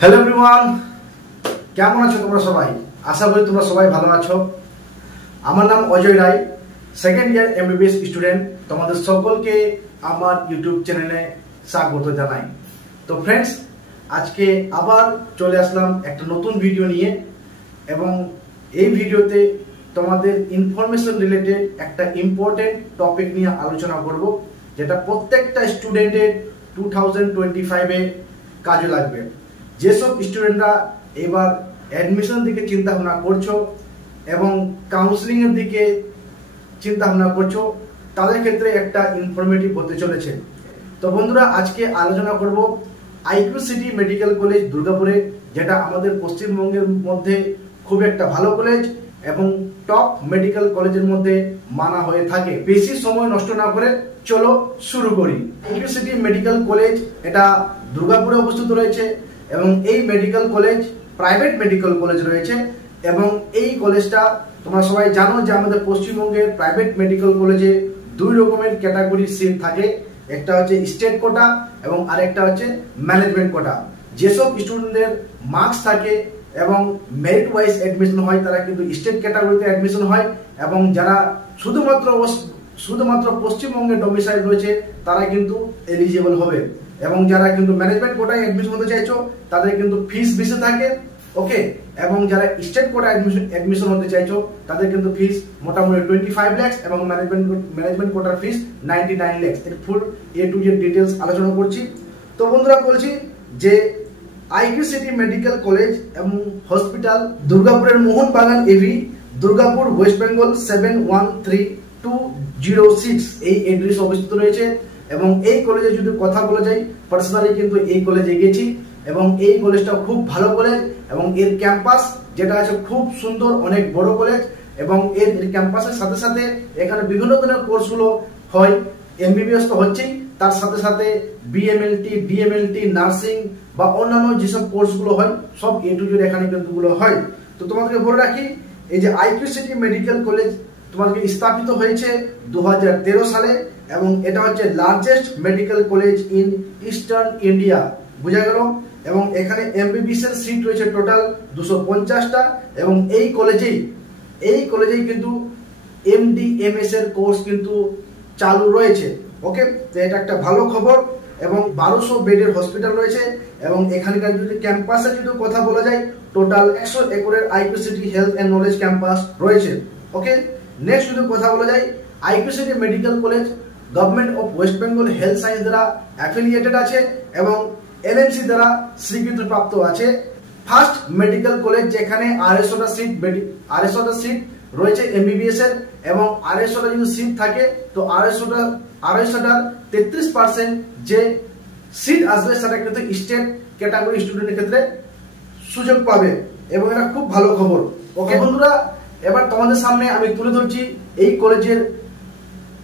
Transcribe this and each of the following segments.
Hello everyone, কেমন আছো তোমরা সবাই? আশা করি তোমরা সবাই ভালো আছো। আমার নাম অজয় রায়, সেকেন্ড ইয়ার এমবিবিএস স্টুডেন্ট। তোমাদের সকলকে আমার ইউটিউব চ্যানেলে স্বাগত জানাই। তো ফ্রেন্ডস, আজকে আবার চলে আসলাম একটা নতুন ভিডিও নিয়ে, এবং এই ভিডিওতে তোমাদের ইনফরমেশন রিলেটেড একটা ইম্পর্টেন্ট টপিক নিয়ে আলোচনা করব, যেটা প্রত্যেকটা স্টুডেন্টের 2025-এ কাজে লাগবে। যেসব স্টুডেন্টরা এবার অ্যাডমিশন দিকে চিন্তা ভাবনা করছো এবং কাউন্সিলিং এর দিকে চিন্তা ভাবনা করছো, তাদের ক্ষেত্রে একটা ইনফরমেটিভ হতে চলেছে। তো বন্ধুরা, আজকে আলোচনা করব আইকিউ সিটি মেডিকেল কলেজ দুর্গাপুরে, যেটা আমাদের পশ্চিমবঙ্গের মধ্যে খুব একটা ভালো কলেজ এবং টপ মেডিকেল কলেজের মধ্যে মানা হয়ে থাকে। বেশি সময় নষ্ট না করে চলো শুরু করি। আইকিউ সিটি মেডিকেল কলেজ এটা দুর্গাপুরে অবস্থিত রয়েছে, এবং এই medical college private medical college রয়েছে। এবং এই কলেজটা তোমরা সবাই জানো যে আমাদের পশ্চিমবঙ্গের প্রাইভেট মেডিকেল কলেজে দুই রকমের ক্যাটাগরি সিট থাকে, একটা হচ্ছে স্টেট কোটা এবং আরেকটা হচ্ছে ম্যানেজমেন্ট কোটা। যেসব স্টুডেন্টদের মার্কস থাকে এবং মেরিট ওয়াইজ অ্যাডমিশন হয়, তারা কিন্তু স্টেট ক্যাটাগরিতে অ্যাডমিশন হয়, এবং যারা শুধুমাত্র পশ্চিমবঙ্গে ডোমিসাইল রয়েছে তারা কিন্তু এলিজিবল হবে। এবং যারা কিন্তু ম্যানেজমেন্ট কোটায় অ্যাডমিশন হতে চাইছো তাদের কিন্তু ফিস বেশি থাকে, ওকে। এবং যারা স্টেট কোটায় অ্যাডমিশন হতে চাইছো তাদের কিন্তু ফিস মোটামুটি 25 লাখ এবং ম্যানেজমেন্ট কোটার ফিস 99 লাখ। এর ফুল এ টু জেড ডিটেলস আলোচনা করছি। তো বন্ধুরা, বলছি যে আইকিউ সিটি মেডিকেল কলেজ এবং হসপিটাল দুর্গাপুরের মোহনবাগান এভি, দুর্গাপুর, ওয়েস্ট বেঙ্গল 713206 এই এড্রেস অবস্থিত রয়েছে। এবং এই কলেজে যদি কথা বলা যায়, পার্সোনালি কিন্তু এই কলেজে গেছি, এবং এই কলেজটা খুব ভালো কলেজ, এবং এর ক্যাম্পাস যেটা আছে খুব সুন্দর, অনেক বড় কলেজ। এবং এর ক্যাম্পাসের সাথে সাথে এখানে বিভিন্ন ধরনের কোর্সগুলো হয়। এমবিবিএস তো হচ্ছেই, তার সাথে সাথে বিএমএলটি, ডিএমএলটি, নার্সিং বা অন্যান্য যেসব কোর্সগুলো হয় সব এ টু জেড এখানে কিন্তু হয়। তো তোমাদেরকে বলে রাখি, এই যে আইকিউ সিটি মেডিকেল কলেজ তোমাকে স্থাপিত হয়েছে 2013 সালে, এবং এটা হচ্ছে largest medical college in eastern India, বোঝা গেল। এবং এখানে এমবিবিএস এর সিট রয়েছে টোটাল 250টা, এবং এই কলেজেই কিন্তু এমডিএমএস এর কোর্স কিন্তু চালু রয়েছে, ওকে। তো এটা একটা ভালো খবর। এবং 1200 বেডের হসপিটাল রয়েছে, এবং এখানকার যদি ক্যাম্পাসে যদি কথা বলা যায়, টোটাল 100 একরের IQ city health and knowledge campus রয়েছে, ওকে। নেক্সট যদি কথা বলা যায়, IQ city medical college government of West Bengal health science দ্বারা অ্যাফিলিয়েটেড আছে এবং এলএমসি দ্বারা স্বীকৃতি প্রাপ্ত আছে। ফার্স্ট মেডিকেল কলেজ যেখানে 250টা সিট রয়েছে এমবিবিএস এর, এবং 250টা যদি সিট থাকে তো 250টার 33% যে সিট আসবে সেটা কিন্তু স্টেট ক্যাটাগরি স্টুডেন্টের ক্ষেত্রে সুযোগ পাবে, এবং এটা খুব ভালো খবর, ওকে বন্ধুরা। এবার তোমাদের সামনে আমি তুলে ধরছি এই কলেজের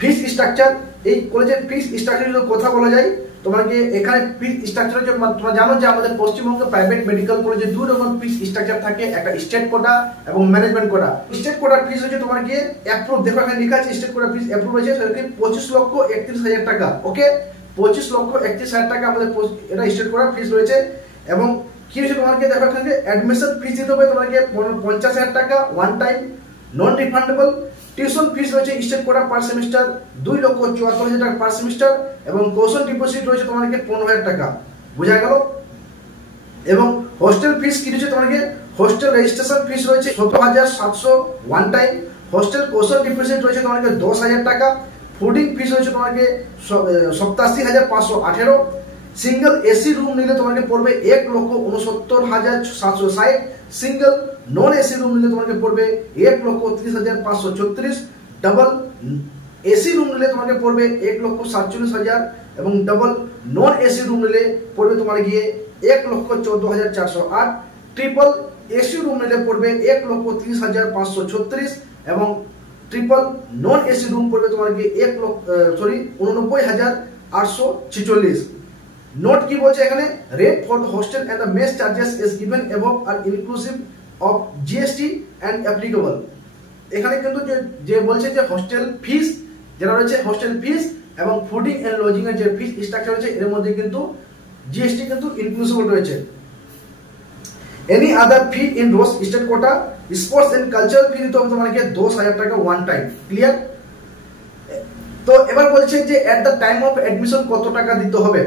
ফিস স্ট্রাকচার। এই কলেজের ফিস স্ট্রাকচার যদি কথা বলা যায়, তোমাকে এখানে ফিস স্ট্রাকচার হচ্ছে, তোমরা জানো যে আমাদের পশ্চিমবঙ্গে প্রাইভেট মেডিকেল কলেজে দুই রকম ফিস স্ট্রাকচার থাকে, একটা স্টেট কোটা এবং ম্যানেজমেন্ট কোটা। স্টেট কোটার ফিস হচ্ছে তোমাকে অ্যাপ্রুভ, দেখো এখানে লেখা আছে স্টেট কোটার ফিস অ্যাপ্রুভ হয়েছে 25,31,000 টাকা, ওকে। 25,31,000 টাকা আমাদের এটা স্টেট কোটার ফিস রয়েছে। এবং কি হচ্ছে, তোমাকে দেখো এখানে অ্যাডমিশন ফিস দিতে হবে তোমাকে 50,000 টাকা one time, non refundable. Tuition fees রয়েছে স্টেট কোটা পার সেমিস্টার 2,74,000 টাকা পার সেমিস্টার, এবং কৌশল ডিপোজিট রয়েছে তোমাকে 15,000 টাকা, বোঝা গেল। এবং হোস্টেল ফিস কি রয়েছে, তোমাকে হোস্টেল রেজিস্ট্রেশন ফিস রয়েছে 17,700 ওয়ান টাইম, হোস্টেল কৌশল ডিপোজিট রয়েছে তোমাকে 10,000 টাকা, ফুডিং ফিস রয়েছে তোমাকে 87,518, সিঙ্গেল এসি রুম নিলে তোমাকে পড়বে 1,69,760, সিঙ্গেল নন এসি রুম নিলে তোমাকে পড়বে 1,30,536, ডাবল এসি রুম নিলে তোমাকে পড়বে 1,47,000, এবং ডাবল নন এসি রুম নিলে পড়বে তোমার গিয়ে 1,14,408, ট্রিপল এসি রুম নিলে পড়বে 1,30,536, এবং ট্রিপল নন এসি রুম পড়বে তোমার গিয়ে 89,846। নোট কি বলছে এখানে, rate for the hostel and the mess charges is given above are inclusive of GST and applicable. এখানে কিন্তু যে বলছে যে হোস্টেল ফিস যেটা রয়েছে, হোস্টেল ফিস এবং ফুডিং এন্ড লজিং এর যে ফিস স্ট্রাকচার রয়েছে, এর মধ্যে কিন্তু জিএসটি কিন্তু ইনক্লুসিভ রয়েছে। Any other fee in rose state quota sports and cultural fee দিতে হবে তোমাকে 10,000 টাকা ওয়ান টাইম। ক্লিয়ার? তো এবার বলছে যে at the time of admission কত টাকা দিতে হবে।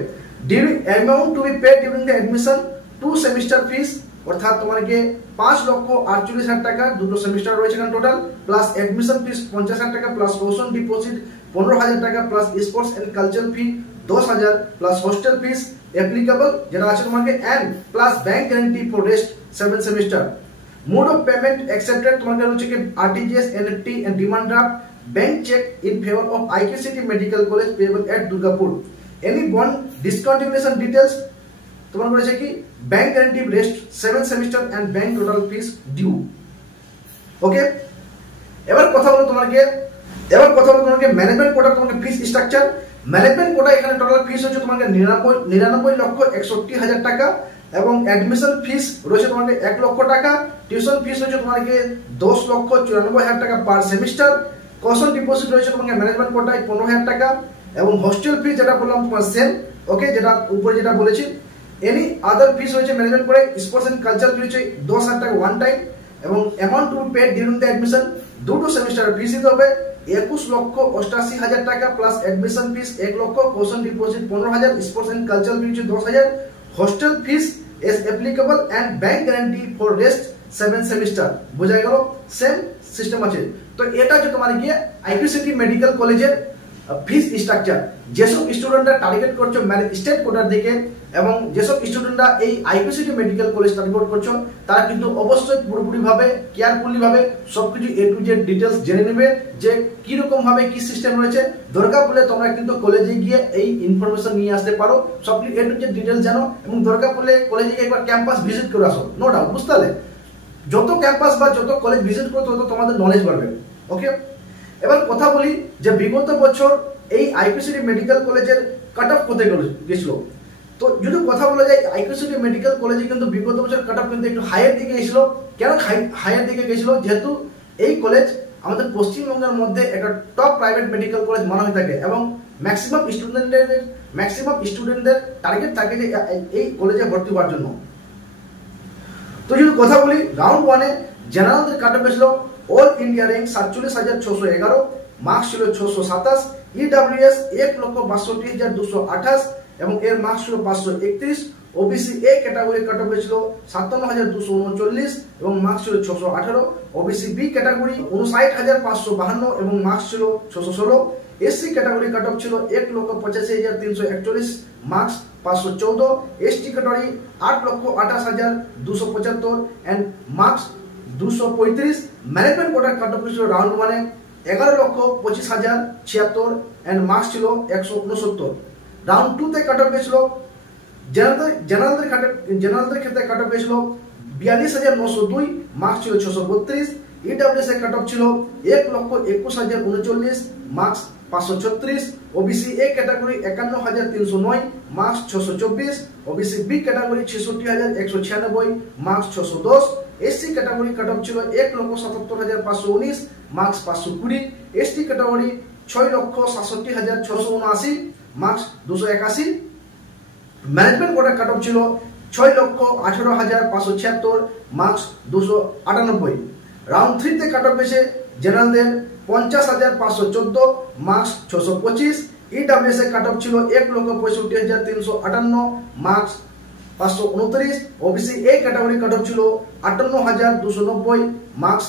Amount to be paid during the admission 2 semester fees, অর্থাৎ তোমাকে 5,48,000 টাকা, দুটো সেমিস্টার রয়েছে এখানে টোটাল, প্লাস অ্যাডমিশন ফিস 50,000 টাকা, প্লাস টিউশন ডিপোজিট 15,000 টাকা, plus sports and cultural fee 10,000, plus hostel fees applicable যেটা আছে তোমাকে, and plus bank guarantee for rest 7 semester. Mode of payment accepted তোমাকে হচ্ছে কি RTGS, NEFT and demand draft, bank cheque in favour of IQ City medical college payable at Durgapur. Any bond discontinuation details তোমার বলেছে কি bank guarantee rest 7 semester and bank total fees due. Okay, এবার কথা বলো তোমাকে ম্যানেজমেন্ট কোটা তোমাকে ফিস স্ট্রাকচার। ম্যানেজমেন্ট কোটা এখানে total ফিস হচ্ছে তোমাকে 99,61,000 টাকা, এবং অ্যাডমিশন ফিস রয়েছে তোমাকে 1 লক্ষ টাকা, টিউশন ফিস হচ্ছে তোমাকে 10,94,000 টাকা পার সেমিস্টার, কশন ডিপোজিট রয়েছে তোমাকে ম্যানেজমেন্ট কোটায় 15,000 টাকা, এবং হোস্টেল ফি যেটা বললাম তোমার সেম। ওকে, যেটা উপরে যেটা বলেছি। এনি আদার ফিস হয়েছে ম্যানেজমেন্ট করে স্পোর্টস এন্ড কালচার ফি হচ্ছে 10,000 টাকা ওয়ান টাইম, এবং amount to pay during the admission দুটো সেমিস্টার ফিস দিতে হবে 21,88,000 টাকা, plus admission fees 1 lakh, caution deposit 15,000, sports and culture fee হচ্ছে 10,000, hostel fees as applicable and bank guarantee for rest 7 semester. বোঝা গেল? সেম সিস্টেম আছে। তো এটা হচ্ছে তোমার গিয়ে আইকিউসিটি মেডিকেল কলেজের ফিস স্ট্রাকচার। যেসব স্টুডেন্টরা টার্গেট করছো স্টেট কোটার দিকে, এবং যেসব স্টুডেন্টরা এই আইকিউসিটি মেডিকেল কলেজ টার্গেট করছো, তারা কিন্তু অবশ্যই পুরোপুরি ভাবে কেয়ারফুলি ভাবে সবকিছু এ টু জেড ডিটেলস জেনে নেবে যে কি রকম ভাবে কি সিস্টেম রয়েছে। দরকার পড়লে তোমরা কিন্তু কলেজে গিয়ে এই ইনফরমেশন নিয়ে আসতে পারো, সবকিছু এ টু জেড ডিটেলস জানো, এবং দরকার পড়লে কলেজে গিয়ে একবার ক্যাম্পাস ভিজিট করে আসো। নো ডাউট, বুঝতে পারলে? যত ক্যাম্পাস বা যত কলেজ ভিজিট করো তত তোমাদের নলেজ বাড়বে। ওকে, এবার কথা বলি যে বিগত বছর এই আইকিউসিটি মেডিকেল কলেজের কাট অফ কোথায় গেছিল। তো যদি কথা বলা যায় আইকিউসিটি মেডিকেল কলেজে কিন্তু বিগত বছর কাট অফ কিন্তু একটু হাইয়ের দিকে গেছিল। কেন হাইয়ের দিকে গেছিল? যেহেতু এই কলেজ আমাদের পশ্চিমবঙ্গের মধ্যে একটা টপ প্রাইভেট মেডিকেল কলেজ মানা হয়ে থাকে, এবং ম্যাক্সিমাম স্টুডেন্টদের টার্গেট থাকে যে এই কলেজে ভর্তি হওয়ার জন্য। তো যদি কথা বলি রাউন্ড 1-এ জেনারেলদের কাট অফ গেছিল অল ইন্ডিয়া র্যাঙ্ক 47,611, মার্কস ছিল 627, ইডব্লিউএস 1,62,228 এবং এর মার্কস ছিল 531, OBC A category cut of হয়েছিল 57,239 এবং মার্কস ছিল 618, ওবিসি বি ক্যাটাগরি 59,552 এবং মার্কস ছিল 616, এসসি ক্যাটাগরি কাট অফ ছিল 1,85,341, marks 514, ST category 8,28,275 and marks 235। Management কোটার কাট অফ ছিল রাউন্ড 1-এ 11,25,076 এন্ড মার্কস ছিল 169। রাউন্ড 2-তে কাট অফ গেছিল জেনারেলদের ক্ষেত্রে কাট অফ গেছিল 42,902, মার্কস ছিল 632, ইডব্লিউএস এর কাট অফ ছিল 1,21,039, marks 536, OBC A category 51,309, marks 624, OBC B category 66,196, marks 610, SC category cut off ছিল 1,77,519, marks 520, ST category 6,67,679, marks 281। Management কোটার কাট অফ ছিল 6,18,576, মার্কস 298। রাউন্ড 3-তে কাট অফ গেছে জেনারেলদের 50,514, মার্কস 625, ইডব্লিউএস এর কাট অফ ছিল 1,65,358, marks 529, OBC A category cut off ছিল 58,290, marks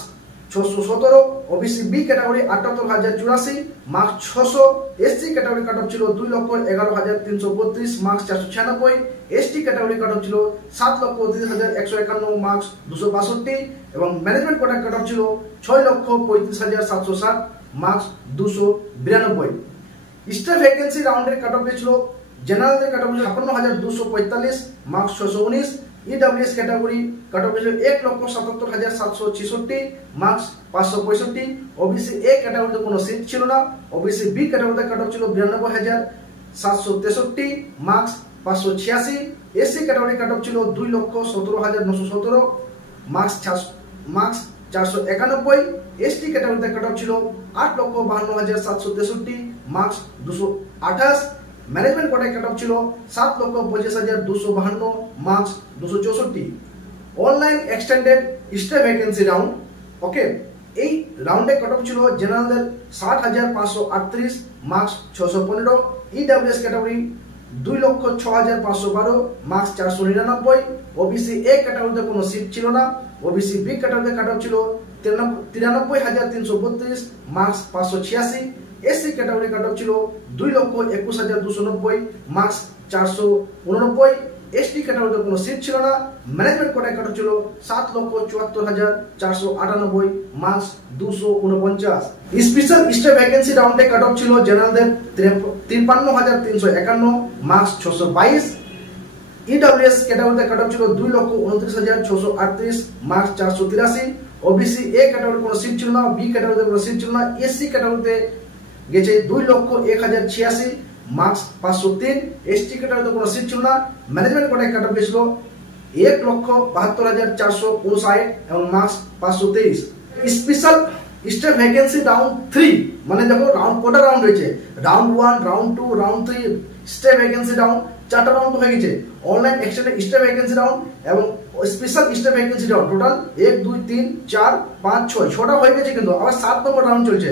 617, OBC B category 78,084, marks 600, SC category cut off ছিল 2,11,332, marks 496, ST category cut off ছিল 7,30,151, মার্কস 262 এবং ম্যানেজমেন্ট কোটার কাট অফ ছিল 6,35,760, মার্কস 292। স্টার ভ্যাকেন্সি রাউন্ডের কাট অফ ছিল জেনারেলদের কাট অফ ছিল 56,245, marks 619, EWS category cut off ছিল 1,77,766, মার্কস 565, ওবিসি এ ক্যাটাগরিতে কোনো সিট ছিল না, ওবিসি বি ক্যাটাগরিতে কাট অফ ছিল 92,763, marks 586, SC category cut off ছিল 2,17,917, মার্কস 491, এসটি ক্যাটাগরিতে কাট অফ ছিল 8,52,763, মার্কস 228, ম্যানেজমেন্ট কোটায় কাট অফ ছিল 7,25,252, marks 264। Online extended stray vacancy round. Okay, এই রাউন্ডে কাট অফ ছিল জেনারেলদের 60,538, marks 615, EWS category 2,06,512, marks 499, OBC A ক্যাটাগরিতে কোনো সিট ছিল না, ওবিসি বি ক্যাটাগরিতে কাট অফ ছিল 93,332, marks 586, SC category cut off ছিল 2,21,290, মার্কস 489, এসটি ক্যাটাগরিতে কোনো সিট ছিল না, ম্যানেজমেন্ট কোটায় কাট অফ ছিল 7,74,498, মার্কস 249। স্পেশাল স্টে ভ্যাকেন্সি রাউন্ডে কাট অফ ছিল জেনারেলদের 53,351, মার্কস 622, ইডব্লিউএস ক্যাটাগরিতে কাট অফ ছিল 2,29,638, মার্কস 483, ওবিসি এ ক্যাটাগরি কোনো সিট ছিল না, বি ক্যাটাগরিতে কোনো সিট ছিল না, এসসি ক্যাটাগরিতে গেছে 2,01,086, মার্কস 503, এসটি ক্যাটাগরিতে কোনো সিট ছিল না, ম্যানেজমেন্ট কোটায় কাট অফ গেছিল 1,72,459 এবং marks 523। Special stray vacancy round 3, মানে দেখো রাউন্ড কোটা রাউন্ড হয়েছে, round 1, round 2, round 3, stray vacancy round 4টা রাউন্ড হয়ে গেছে। Online extended stray vacancy round এবং special stray vacancy round total 1, 2, 3, 4, 5, 6টা হয়ে গেছে, কিন্তু আবার 7 নম্বর রাউন্ড চলছে।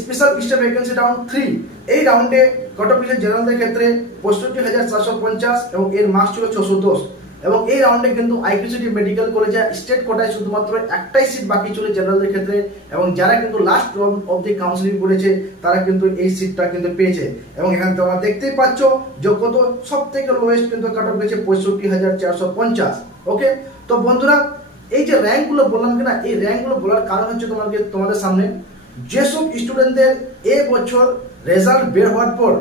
স্পেশাল স্টে ভ্যাকেন্সি রাউন্ড 3, এই রাউন্ডে কাট অফ গেছে জেনারেলদের ক্ষেত্রে 65,450 এবং এর মার্কস ছিল 610, এবং এই রাউন্ডে কিন্তু আইকিউসিটি মেডিকেল কলেজে স্টেট কোটায় শুধুমাত্র একটাই সিট বাকি ছিল জেনারেলদের ক্ষেত্রে, এবং যারা কিন্তু last round of the counselling করেছে তারা কিন্তু এই সিটটা কিন্তু পেয়েছে। এবং এখানে তোমরা দেখতেই পাচ্ছ যোগ্যত সব থেকে লোয়েস্ট কিন্তু কাট অফ গেছে 65,450। ওকে, তো বন্ধুরা এই যে র্যাঙ্কগুলো বললাম কিনা, এই র্যাঙ্কগুলো বলার কারণ হচ্ছে তোমাদের সামনে যেসব স্টুডেন্টদের এ বছর রেজাল্ট বের হওয়ার পর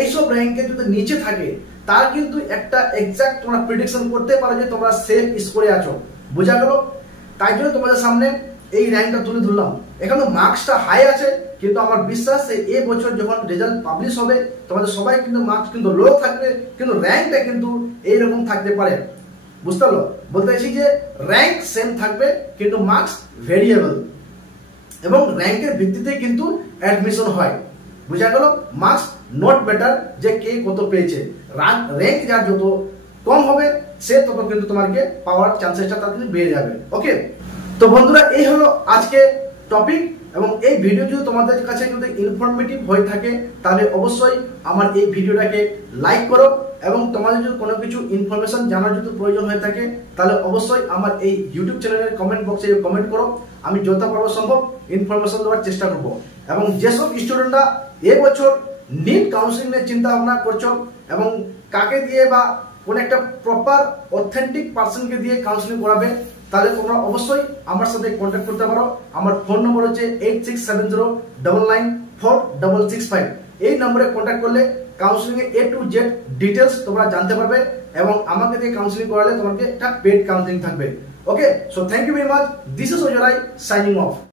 এইসব র্যাঙ্কে যদি নিচে থাকে, তার কিন্তু একটা এক্সাক্ট তোমরা প্রেডিকশন করতে পারো যে তোমরা সেফ স্কোরে আছো। বোঝা গেল? তাই জন্য তোমাদের সামনে এই র্যাঙ্কটা তুলে ধরলাম। এখানে মার্কসটা হাই আছে, কিন্তু আমার বিশ্বাস এ বছর যখন রেজাল্ট পাবলিশ হবে তোমাদের সবাই কিন্তু মার্কস কিন্তু লো থাকবে, কিন্তু র্যাঙ্কটা কিন্তু এইরকম থাকতে পারে। বুঝতে পারলো? বলতে চাইছি যে র্যাঙ্ক সেম থাকবে কিন্তু মার্কস ভেরিয়েবল, এবং র্যাঙ্কের ভিত্তিতে কিন্তু অ্যাডমিশন হয়। বুঝা গেল? মার্কস নট বেটার যে কে কত পেয়েছে, র্যাঙ্ক যার যত কম হবে সে তত কিন্তু তোমাকে পাওয়ার চান্সেসটা তার কিন্তু বেড়ে যাবে। ওকে, তো বন্ধুরা এই হলো আজকে টপিক, এবং এই ভিডিও যদি তোমাদের কাছে যদি ইনফরমেটিভ হয়ে থাকে তাহলে অবশ্যই আমার এই ভিডিওটাকে লাইক করো, এবং তোমাদের যদি কোনো কিছু ইনফরমেশন জানার যদি প্রয়োজন হয়ে থাকে তাহলে অবশ্যই আমার এই ইউটিউব চ্যানেলের কমেন্ট বক্সে কমেন্ট করো। আমি যত পারবো সম্ভব ইনফরমেশন দেওয়ার চেষ্টা করবো। এবং যেসব স্টুডেন্টরা এবছর নিট কাউন্সিলিং এর চিন্তা ভাবনা করছো এবং কাকে দিয়ে বা কোন একটা প্রপার অথেন্টিক পার্সনকে দিয়ে কাউন্সিলিং করাবে, তাহলে তোমরা অবশ্যই আমার সাথে কন্ট্যাক্ট করতে পারো। আমার ফোন নম্বর হচ্ছে 8670994665। এই নম্বরে কন্ট্যাক্ট করলে কাউন্সিলিং এর A to Z ডিটেলস তোমরা জানতে পারবে, এবং আমাকে দিয়ে কাউন্সিলিং করালে তোমাকে একটা পেড কাউন্সিলিং থাকবে। Okay, so thank you very much. This is Ajay Roy signing of.